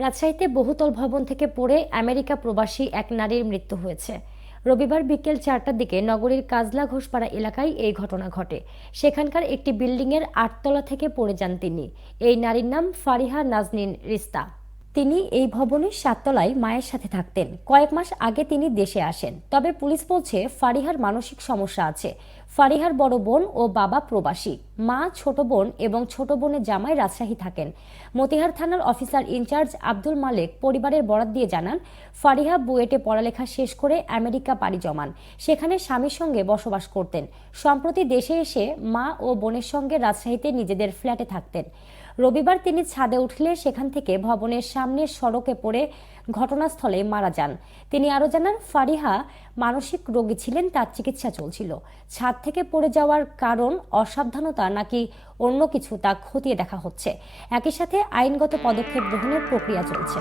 রাজশাহীতে বহুতল ভবন থেকে পড়ে আমেরিকা প্রবাসী এক নারীর মৃত্যু হয়েছে। রবিবার বিকেল চারটার দিকে নগরীর কাজলা ঘোষপাড়া এলাকায় এই ঘটনা ঘটে। সেখানকার একটি বিল্ডিংয়ের আটতলা থেকে পড়ে যান তিনি। এই নারীর নাম ফারিহা নাজনীন রিস্তা। তিনি এই ভবনের সাততলায় মায়ের সাথে থাকতেন। কয়েক মাস আগে তিনি দেশে আসেন। তবে পুলিশ বলছে, ফারিহার মানসিক সমস্যা আছে। ফারিহার বড় বোন ও বাবা প্রবাসী। মা ছোট বোন এবং ছোট বোনের জামাই রাজশাহী থাকেন। মতিহার থানার অফিসার ইনচার্জ আব্দুল মালেক পরিবারের বরাত দিয়ে জানান, ফারিহা বুয়েটে পড়ালেখা শেষ করে আমেরিকা পাড়ি জমান। সেখানে স্বামীর সঙ্গে বসবাস করতেন। সম্প্রতি দেশে এসে মা ও বোনের সঙ্গে রাজশাহীতে নিজেদের ফ্ল্যাটে থাকতেন। রবিবার তিনি ছাদে উঠলে সেখান থেকে ভবনের সামনের সড়কে পড়ে ঘটনাস্থলে মারা যান। তিনি আরও জানান, ফারিহা মানসিক রোগী ছিলেন, তার চিকিৎসা চলছিল। ছাদ থেকে পড়ে যাওয়ার কারণ অসাবধানতা নাকি অন্য কিছু তা খতিয়ে দেখা হচ্ছে। একই সাথে আইনগত পদক্ষেপ গ্রহণের প্রক্রিয়া চলছে.